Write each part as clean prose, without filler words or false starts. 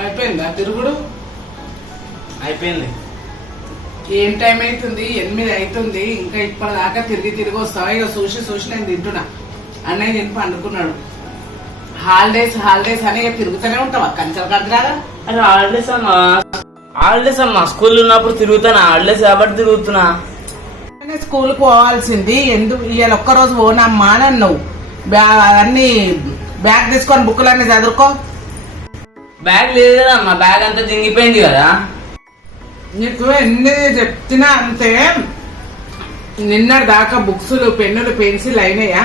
అయిపోయిందా తిరుగుడు? అయిపోయింది. ఏం టైం అవుతుంది? 8 అవుతుంది. ఇంకా ఇప్పటిదాకా తిరిగి వస్తావా? ఇక చూసి నేను తింటున్నా. అన్నయ్య తిని పండుకున్నాడు. హాలిడేస్ అని ఇక తిరుగుతూనే ఉంటావా కంచెలు కదరాగా? అరే హాలిడేస్ అమ్మా స్కూల్ ఉన్నప్పుడు తిరుగుతానా, హాలిడేస్ కాబట్టి తిరుగుతున్నా. స్కూల్కి పోవాల్సింది ఎందుకు ఇవాళ ఒక్కరోజు పోనమ్మా అని అన్నావు. అన్ని బ్యాగ్ తీసుకొని బుక్కులన్నీ చదువుకో. బ్యాగ్ లేదు కదా అమ్మా, బ్యాగ్ అంతా దింగిపోయింది కదా. నీకు ఎన్ని చెప్తున్నా అంతే. నిన్నటి దాకా బుక్స్ పెన్నులు పెన్సిల్ అయినాయా?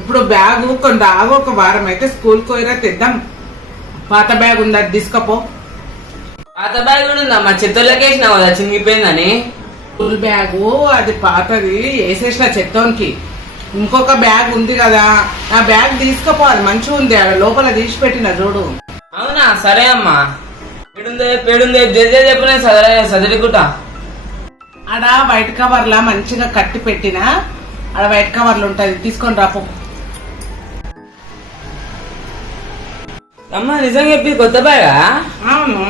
ఇప్పుడు బ్యాగ్ కొంత ఆగు, ఒక వారం అయితే స్కూల్కి పోయినా తెద్దాం. పాత బ్యాగ్ ఉంది, అది తీసుకపో. పాత బ్యాగ్ కూడా ఉందమ్మా, చెత్తలోకి వేసినావు కదా చింగిపోయిందని. స్కూల్ బ్యాగు అది పాతది, వేసేసిన చెత్తోనికి. ఇంకొక బ్యాగ్ ఉంది కదా, ఆ బ్యాగ్ తీసుకుపోవాలి. మంచిగా ఉంది, లోపల తీసి పెట్టిన చూడు. అవునా, సరే అమ్మా. పేడుందే చెప్పిన సదరికుట. ఆడ వైట్ కవర్ లా మంచిగా కట్టి పెట్టిన, ఆడ వైట్ కవర్లు ఉంటది, తీసుకొని రాపో. అమ్మా నిజంగా చెప్పి కొత్త బ్యాగా? అవును,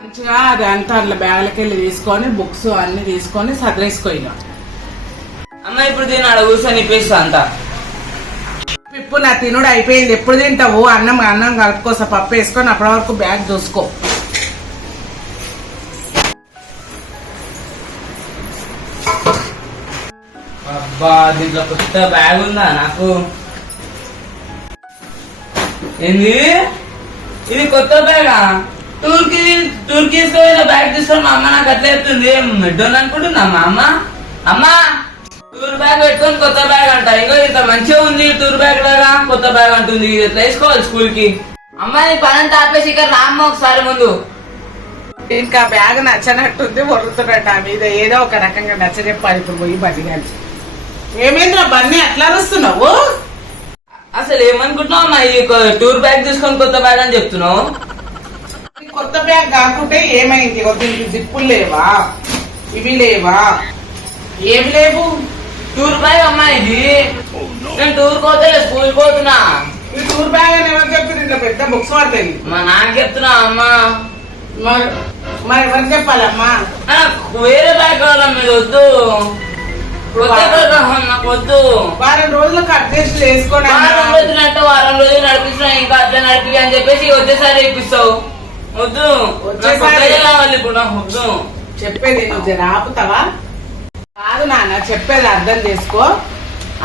మంచిగా అది అంతా అట్లా బ్యాగ్లకి వెళ్ళి తీసుకొని బుక్స్ అన్ని తీసుకొని సదరేసుకోయినా. అమ్మ ఇప్పుడు దీని ఆడ కూర్చొని ఇప్పేస్తా అంతా. ఇప్పుడు నా తినుడు అయిపోయింది. ఎప్పుడు తింటావు? అన్నం కలుపుకోసా, పప్పు వేసుకొని అప్పటి వరకు బ్యాగ్ చూసుకో. అబ్బా దీంట్లో కొత్త బ్యాగ్ ఉందా నాకు? ఏంది ఇది కొత్త బ్యాగా? టూర్కి తీసుకుపోయిన బ్యాగ్ తీసుకొని మా అమ్మ నాకు అట్లా చెప్తుంది. మెడ్డోని అనుకుంటుందా మా అమ్మ? అమ్మా టూర్ బ్యాగ్ పెట్టుకొని కొత్త బ్యాగ్ అంట. ఇంకా ఇంత మంచిగా ఉంది టూర్ బ్యాగ్ లాగా, కొత్త బ్యాగ్ అంటుంది. ఎట్లా వేసుకోవాలి స్కూల్ కి? అమ్మా నీ పని ఆపేసి ఇక్కడ రామ్మ ఒకసారి ముందు. ఇంకా బ్యాగ్ నచ్చనట్టుంది, వరుతున్నట్టు ఆ మీద ఏదో ఒక రకంగా నచ్చజెప్పాలి. ఇప్పుడు పోయి బతికాలి. ఏమైందిరా బన్నీ అట్లా అరుస్తున్నావు? అసలు ఏమనుకుంటున్నావు అమ్మా? ఈ టూర్ బ్యాగ్ తీసుకొని కొత్త బ్యాగ్ అని చెప్తున్నావు. కొత్త బ్యాగ్ కాకుంటే ఏమైంది? దీనికి జిప్పులు లేవా? ఇవి లేవా? ఏమి లేవు? టూర్ బ్యాగ్ అమ్మా ఇది. నేను టూర్ పోతే స్కూల్ పోతున్నా. ఈ టూర్ బ్యాగ్ అని ఎవరు చెప్తారు? ఇంత పెద్ద బుక్స్ పడతాయి. మా నాన్న చెప్తున్నా అమ్మా. మరి ఎవరు చెప్పాలమ్మా? వేరే బ్యాగ్ కావాలా? మీరు వద్దు, నాకు వద్దు. వారం రోజులు కట్ చేసి వేసుకోండి. వారం రోజులు అంటే వారం రోజులు నడిపిస్తున్నా, ఇంకా అట్లా నడిపి అని చెప్పేసి వచ్చేసారి ఇప్పిస్తావు. వద్దు, కావాలి ఇప్పుడు నాకు వద్దు. చెప్పేది నువ్వు జర ఆపుతావా? కాదు నాన్న, చెప్పేది అర్థం చేసుకో.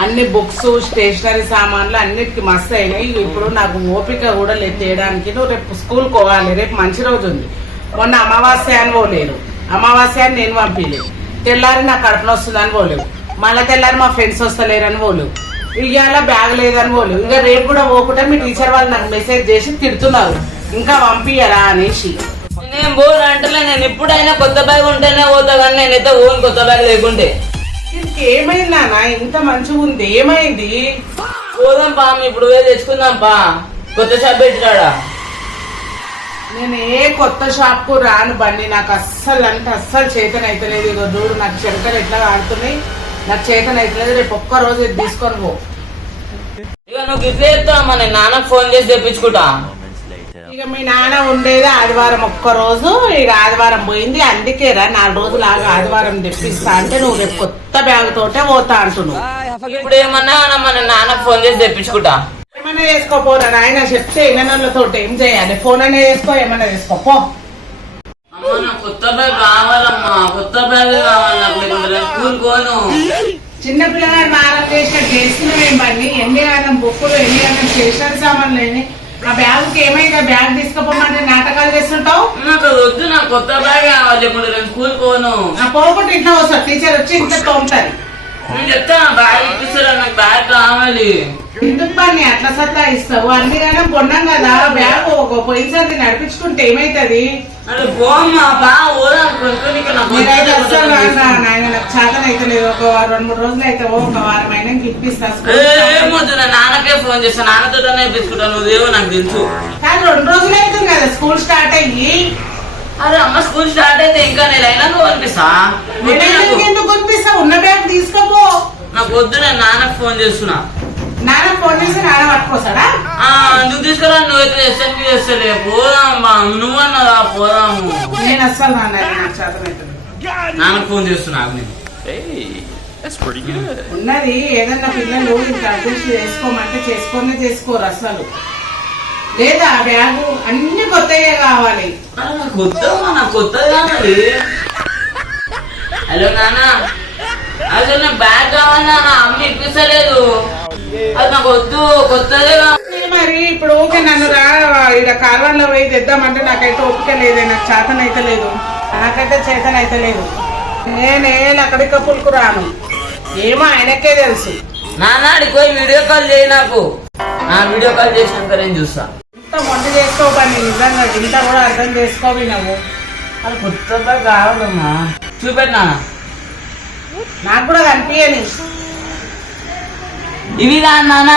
అన్ని బుక్స్ స్టేషనరీ సామాన్లు అన్నిటికీ మస్తు అయినాయి. ఇప్పుడు నాకు ఓపిక కూడా లేదు తేయడానికి. నువ్వు రేపు స్కూల్ పోవాలి, రేపు మంచి రోజు ఉంది. మొన్న అమావాస్య అని పోలేరు, అమావాస్య అని నేను పంపించలేదు. తెల్లారి నాకు కడుపున వస్తుందని పోలేవు, మళ్ళీ తెల్లారి మా ఫ్రెండ్స్ వస్తలేరని పోలేవు, ఇవాళ బ్యాగ్ లేదని పోలేవు. ఇంకా రేపు కూడా పోకుండా మీ టీచర్ వాళ్ళు నాకు మెసేజ్ చేసి తిడుతున్నారు ఇంకా పంపియరా అనేసి. నేను బోర్ అంటలే, నేను ఎప్పుడైనా కొత్త బ్యాగ్ ఉంటేనే పోతా, కానీ నేనైతే ఓన్ కొత్త బ్యాగ్ లేకుంటే. ఏమైంది నాన్న? ఇంత మంచిగా ఉంది, ఏమైంది? పోదాం పా, ఇప్పుడు పోయి తెచ్చుకుందాం పా. కొత్త షాప్ పెట్టిరాడా? నేను ఏ కొత్త షాప్ కు రాను బండి. నాకు అస్సలు అంటే అస్సలు చేతన అయితలేదు. ఇక చూడు నాకు చెమటలు ఎట్లా ఆడుతున్నాయి, నాకు చేతన అయితలేదు. రేపు ఒక్క రోజు ఇది తీసుకొని పో. ఇక నువ్వు ఇట్లా చెప్తావమ్మా, నేను నాన్నకు ఫోన్ చేసి తెప్పించుకుంటా. ఇక మీ నాన్న ఉండేది ఆదివారం ఒక్క రోజు. ఇక ఆదివారం పోయింది, అందుకేరా 4 రోజులు ఆగా ఆదివారం తెప్పిస్తా అంటే నువ్వు రేపు కొత్త బ్యాగ్ తోటే పోతా అంటున్నావు. ఇప్పుడు ఏమన్నా మన నాన్నకు ఫోన్ చేసి తెప్పించుకుంటా. ఏమన్నా చేసుకోపోరా నాయన, చెప్తే ఇళ్ళతో ఏం చేయాలి? ఫోన్ అనే చేసుకో, ఏమన్నా చేసుకోపో. అమ్మా నాకు కొత్త బ్యాగ్ కావాలమ్మా, కొత్త బ్యాగ్ కావాలి నాకు. స్కూల్ పోను. చిన్న పిల్లగాడు మారం చేసినట్టు చేస్తున్నాం బండి. ఎన్ని కాలం బుక్కులు, ఎన్ని కాలం స్టేషనరీ సామాన్లు అయినాయి. ఆ బ్యాగ్ ఏమైంది? బ్యాగ్ తీసుకుపోమంటే నాటకాలు చేస్తుంటావు. నాకు వద్దు, నాకు కొత్త బ్యాగ్ కావాలి. ఇప్పుడు నేను స్కూల్ పోను. పోకుండా ఇంట్లో వస్తారు, టీచర్ వచ్చి ఇంట్లో తోముతారు. నేను చెప్తాను బ్యాగ్ ఇప్పిస్తారా, నాకు బ్యాగ్ కావాలి. ఎందుకు పని అట్లా సత్తా ఇస్తావు? అన్ని కాలం కొన్నాం కదా బ్యాగ్. ఒక పోయినసారి నడిపించుకుంటే ఏమైతుంది? అరే పోమ్మా బా, మీరైతే అస్సలు నాయన నాకు చేతన అయితే లేదు. ఒక 2-3 రోజులు అయితే ఒక వారం అయినా ఇప్పిస్తా. ఏమొద్దు, నేను నాన్నకే ఫోన్ చేస్తాను, నాన్నతోనే ఇప్పించుకుంటాను. నువ్వేమో నాకు తెలుసు. కానీ 2 రోజులు అవుతుంది కదా స్కూల్ స్టార్ట్ అయ్యి. అరే అమ్మ స్కూల్ స్టార్ట్ అయితే ఇంకా నేను అయినా నువ్వు అనిపిస్తా. ఎందుకు కొనిపిస్తా? ఉన్న బ్యాగ్ తీసుకోపో. నాకు వద్దు, నేను నాన్నకు ఫోన్ చేస్తున్నా. నాన్న ఫోన్ చేసి నాన్న పట్టుకోసాడా? నువ్వు తీసుకురా, నువ్వైతే ఎస్ఎన్పి చేస్తలే. పోదాం, నువ్వన్నదా పోదాము. నేను అస్సలు నాన్న నాకు చేతనవుతుంది. నాన్నకు ఫోన్ చేస్తున్నా నేను. ఉన్నది ఏదన్నా పిల్లలు ఇంకా అడ్జస్ట్ చేసుకోమంటే చేసుకోరు అసలు. లేదా బ్యాగు అన్ని కొత్తయే కావాలి. కొత్తగా హలో నాన్న, అసలు నాకు బ్యాగ్ కావాలి నాన్న, అమ్మ ఇప్పిస్తలేదు. అది నాకు వద్దు, కొత్తదే కావాలి. మరి ఇప్పుడు ఓకే నన్ను రా ఇక్కడ కాలువలో పోయి తెద్దామంటే నాకైతే ఓపిక లేదే, నాకు చేతనైతే లేదు, నాకైతే చేతనైతే లేదు. నేనే అక్కడికి పులుకు రాను, ఏమో ఆయనకే తెలుసు. నాన్న అడిగి పోయి వీడియో కాల్ చేయి నాకు. వీడియో కాల్ చేసినాక నేను చూస్తా. ఇంత మొండి చేసుకో పని, నిజంగా ఇంత కూడా అర్థం చేసుకోవి నువ్వు. అది కొత్తగా కావాలమ్మా, చూపెట్టు నాన్న. నాకు కూడా కనిపించని ఇవి కాదు నాన్న,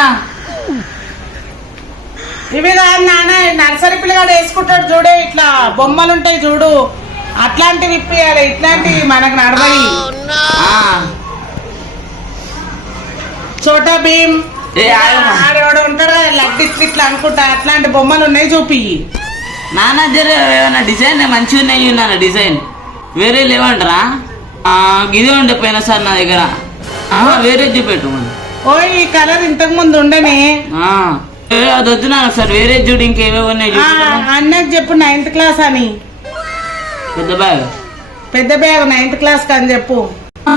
ఇవి కాదు నాన్న. నర్సరీ పిల్లగాడు వేసుకుంటాడు చూడే, ఇట్లా బొమ్మలు ఉంటాయి చూడు, అట్లాంటివి ఇప్పియాలి. ఇట్లాంటివి మనకు నడవని. చోటా భీమ్ ఆడేవాడు ఉంటాడు, లడ్డు ఇట్లా అనుకుంటా, అట్లాంటి బొమ్మలు ఉన్నాయి చూపి. నాన్న జర ఏమన్నా డిజైన్ మంచిగా ఉన్నాయి నాన్న, డిజైన్ వేరే లేవంటారా? ఇదే ఉండే పోయినా సార్ నా దగ్గర, వేరే చూపెట్టు. ఓ ఈ కలర్ ఇంతకు ముందు ఉండని, అది వద్దు నాన్న సార్, వేరే చూడు ఇంకేవో ఉన్నాయి. అన్నకు చెప్పు 9th క్లాస్ అని. పెద్ద బ్యాగ్ 9th క్లాస్ అని చెప్పు.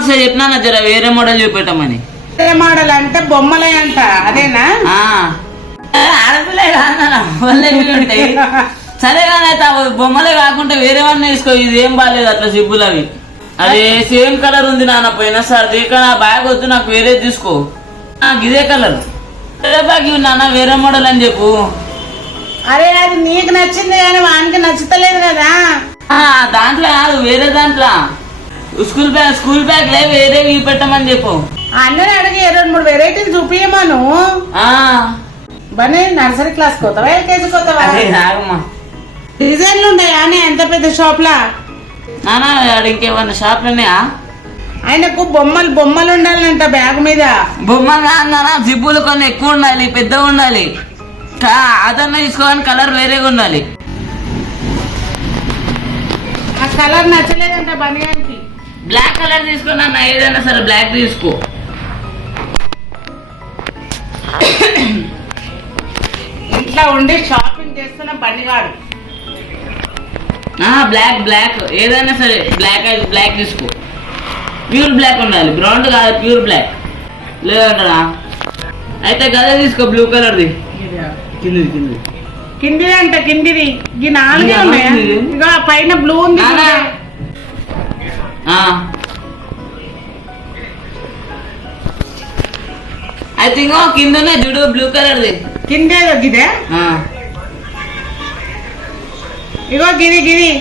సార్ చెప్పినా జర వేరే మోడల్ చూపెట్టమని. వేరే మోడల్ అంటే బొమ్మలే అంట, అదేనా? ఆడపిల్లే కాదు ఉంటాయి. సరే కానీ బొమ్మలే కాకుండా వేరే వన్ వేసుకో. ఇది ఏం బాగాలేదు అట్లా సిబ్బులు అవి. అది సేమ్ కలర్ ఉంది నాన్న పోయినా సార్, దీకా బ్యాగ్ వద్దు, నాకు వేరే తీసుకో. నాకు ఇదే కలర్ వేరే బ్యాగ్ ఇవి నాన్న, వేరే మోడల్ అని చెప్పు. అరే అది నీకు నచ్చింది కానీ వానికి నచ్చుతలేదు కదా. దాంట్లో కాదు, వేరే దాంట్లో స్కూల్ బ్యాగ్ లే వేరే ఇవి పెట్టమని చెప్పు. అన్నని అడిగి 2-3 వెరైటీలు చూపియమాను. బనే నర్సరీ క్లాస్ కొత్తవా, LKG కొత్తవా? డిజైన్లు ఉన్నాయా ఎంత పెద్ద షాప్ లా? ఇంకేమన్నా షాప్ ఉన్నాయా? ఆయనకు బొమ్మలు ఉండాలంట బ్యాగ్ మీద. బొమ్మలు కాదన్నా, జిబ్బులు కొన్ని ఎక్కువ ఉండాలి, పెద్దగా ఉండాలి. అదన్నా తీసుకోవాలని కలర్ వేరేగా ఉండాలి. ఆ కలర్ నచ్చలేదంట బనియానికి. బ్లాక్ కలర్ తీసుకున్నా, ఏదైనా సరే బ్లాక్ తీసుకో. ఇంట్లో ఉండి షాపింగ్ చేస్తున్న బండిగాడు. బ్లాక్ ఏదైనా సరే బ్లాక్ తీసుకో. ప్యూర్ బ్లాక్ ఉండాలి, బ్రౌన్ కాదు, ప్యూర్ బ్లాక్. లేదంటారా? అయితే గదే తీసుకో, బ్లూ కలర్ది. కిందిది అంట, కిందిది. ఈ 4 ఉన్నాయా? ఇక పైన బ్లూ ఉంది. అయితే ఇంకో కింద చూడు బ్లూ కలర్ది. కిందేదో గిదే, ఇగో గిది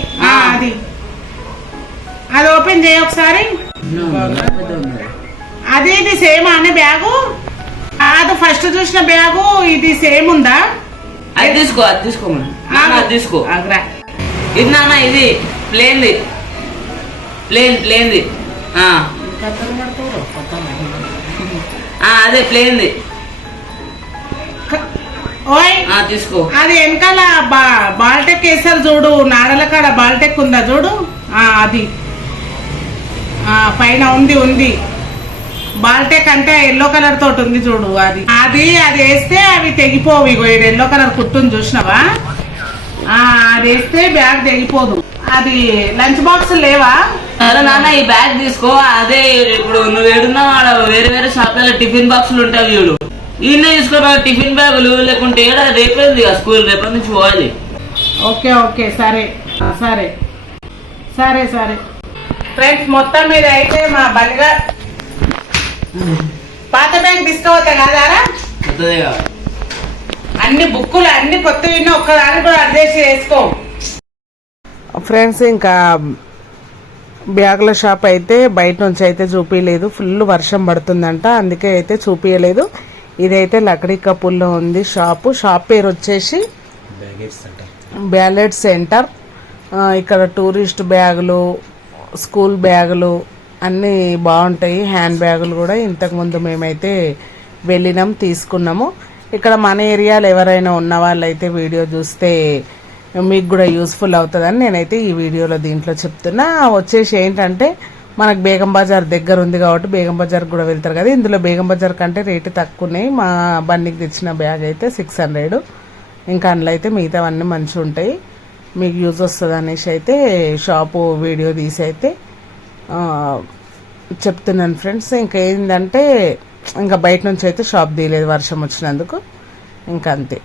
అది ఓపెన్ చేయ ఒకసారి. అది ఇది సేమ్ అనే బ్యాగు? అది ఫస్ట్ చూసిన బ్యాగు ఇది సేమ్ ఉందా? అది తీసుకో తీసుకో. ఇది నాన్న, ఇది ప్లేన్ది. అదే ప్లేన్ది. ఓయ్ తీసుకో. అది వెనకాల బాల్టెక్ వేసారు చూడు, నాడల కాడ బాల్టెక్ ఉందా చూడు, అది పైన ఉంది. బాల్టెక్ అంటే ఎల్లో కలర్ తోటి ఉంది చూడు, అది వేస్తే అవి తెగిపోవు. ఇగో ఎల్లో కలర్ కుట్టుని చూసినావా? అది వేస్తే బ్యాగ్ తెగిపోదు. అది లంచ్ బాక్స్ లేవా? సరే నాన్న, ఈ బ్యాగ్ తీసుకో. అదే ఇప్పుడు నువ్వు ఏడున్నా వేరే షాప్లలో టిఫిన్ బాక్సులు ఉంటాయి చూడు, ఈయన తీసుకో టిఫిన్ బ్యాగులు. లేకుంటే రేపేది స్కూల్, రేపటి నుంచి పోవాలి. ఓకే సరే ఫ్రెండ్స్, మొత్తం మీద అయితే మా బలిగా పాత బ్యాంక్ తీసుకోవద్దా కదారా? అన్ని బుక్కులు అన్ని కొత్తవి, ఒక్కదాన్ని కూడా అడ్జస్ట్ చేసుకో. ఫ్రెండ్స్, ఇంకా బ్యాగుల షాప్ అయితే బయట నుంచి అయితే చూపించలేదు, ఫుల్ వర్షం పడుతుందంట, అందుకే అయితే చూపించలేదు. ఇదైతే లకడీ కపుల్లో ఉంది షాప్ పేరు వచ్చేసి బ్యాలెట్ సెంటర్. ఇక్కడ టూరిస్ట్ బ్యాగులు, స్కూల్ బ్యాగులు అన్నీ బాగుంటాయి. హ్యాండ్ బ్యాగులు కూడా ఇంతకుముందు మేమైతే వెళ్ళినాం, తీసుకున్నాము. ఇక్కడ మన ఏరియాలో ఎవరైనా ఉన్న వాళ్ళైతే వీడియో చూస్తే మీకు కూడా యూస్ఫుల్ అవుతుందని నేనైతే ఈ వీడియోలో దీంట్లో చెప్తున్నా. వచ్చేసి ఏంటంటే మనకు బేగం బజార్ దగ్గర ఉంది కాబట్టి బేగం బజార్ కూడా వెళ్తారు కదా. ఇందులో బేగం బజార్ కంటే రేటు తక్కువనే. మా బండికి తెచ్చిన బ్యాగ్ అయితే 600. ఇంకా అందులో అయితే మిగతావన్నీ మంచిగా ఉంటాయి, మీకు యూజ్ వస్తుంది అనేసి అయితే షాపు వీడియో తీసి అయితే చెప్తున్నాను ఫ్రెండ్స్. ఇంకా ఏంటంటే ఇంకా బయట నుంచి అయితే షాప్ తీయలేదు వర్షం వచ్చినందుకు, ఇంకా అంతే.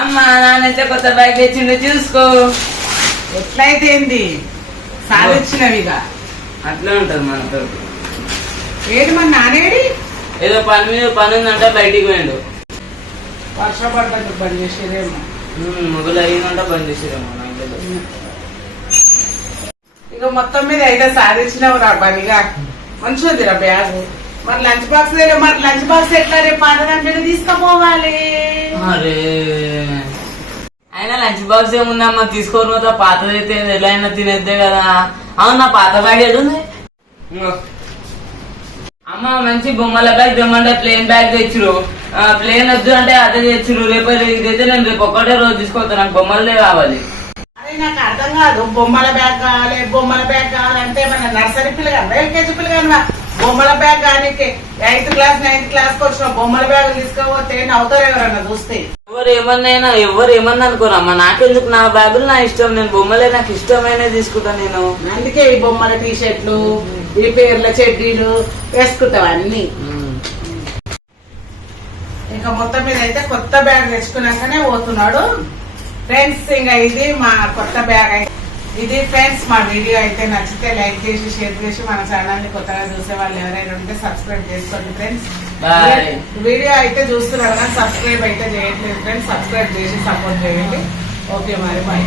అమ్మా నాన్నైతే కొత్త బ్యాగ్ తెచ్చిండు, చూసుకో. ఎట్లయితే ఏంది సాధించినవిగా అట్లా ఉంటది మనతో. ఏది మన నానేడి ఏదో పని ఉందంటే బయటికి పోయిండు. వర్షం పడ్డానికి బంద్ చేసేదేమో, మొదలు అయ్యిందంటే బంద్ చేసేదేమో నాకు తెలియదు. ఇక మొత్తం మీద అయితే సాధించినావు రా పనిగా. మంచిగా ఉంది రా బ్యాగ్. మరి లంచ్ బాక్స్ లేదు, మరి లంచ్ బాక్స్ ఎట్లా రేపు పాతదాంట్లో తీసుకుపోవాలి. అరే అయినా లంచ్ బాక్స్ ఏముందమ్మా, తీసుకోని పోతా. పాతదైతే ఎలా అయినా తినేద్దే కదా. అవును, నా పాత బ్యాగ్ ఏడుంది? అమ్మ మంచి బొమ్మల బ్యాగ్ తెమ్మంటే ప్లేన్ బ్యాగ్ తెచ్చురు. ప్లేన్ వద్దు అంటే అదే తెచ్చురు. రేపు ఇదైతే నేను రేపు ఒక్కటే రోజు తీసుకోవద్దు, నాకు బొమ్మలదే కావాలి. అరే నాకు అర్థం కాదు, బొమ్మల బ్యాగ్ కావాలి బొమ్మల బ్యాగ్ కావాలంటే మన నర్సరీ పిల్లగా ఎల్కేజీ పిల్లగా బొమ్మల బ్యాగ్ కానీ 8th క్లాస్ 9th క్లాస్ కి వచ్చిన బొమ్మల బ్యాగ్ తీసుకోపోతే నవ్వుతారు ఎవరన్నా చూస్తే. ఎవరు ఏమన్నా అనుకోరమ్మా, నాకెందుకు, నా బ్యాగులు నా ఇష్టం. నేను బొమ్మలే నాకు ఇష్టమైన తీసుకుంటాను నేను. అందుకే ఈ బొమ్మల టీ షర్ట్లు, ఈ పేర్ల చెడ్డీలు వేసుకుంటావు అన్ని. ఇంకా మొత్తం మీద అయితే కొత్త బ్యాగ్ తెచ్చుకున్నాకనే పోతున్నాడు ఫ్రెండ్స్. ఇంకా ఇది మా కొత్త బ్యాగ్. ఇది ఫ్రెండ్స్ మా వీడియో అయితే నచ్చితే లైక్ చేసి షేర్ చేసి మన ఛానల్ ని కొత్తగా చూసే వాళ్ళు ఎవరైనా ఉంటే సబ్స్క్రైబ్ చేసుకోండి ఫ్రెండ్స్. వీడియో అయితే చూస్తున్నారు కానీ సబ్స్క్రైబ్ అయితే చేయట్లేదు ఫ్రెండ్స్. సబ్స్క్రైబ్ చేసి సపోర్ట్ చేయండి. ఓకే మరి బాయ్.